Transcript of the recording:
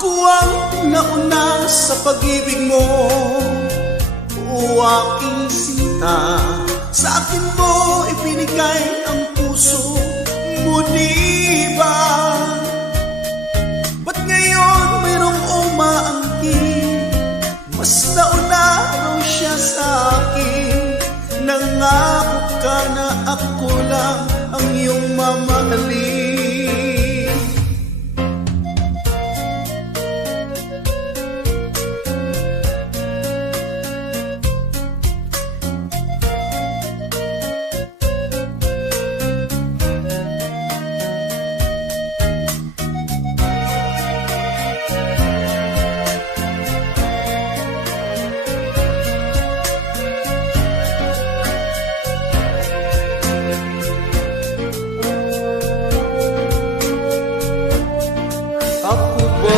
Ako ang nauna sa pag-ibig mo, o aking sinta. Sa akin mo ibinigay ang puso mo, di ba?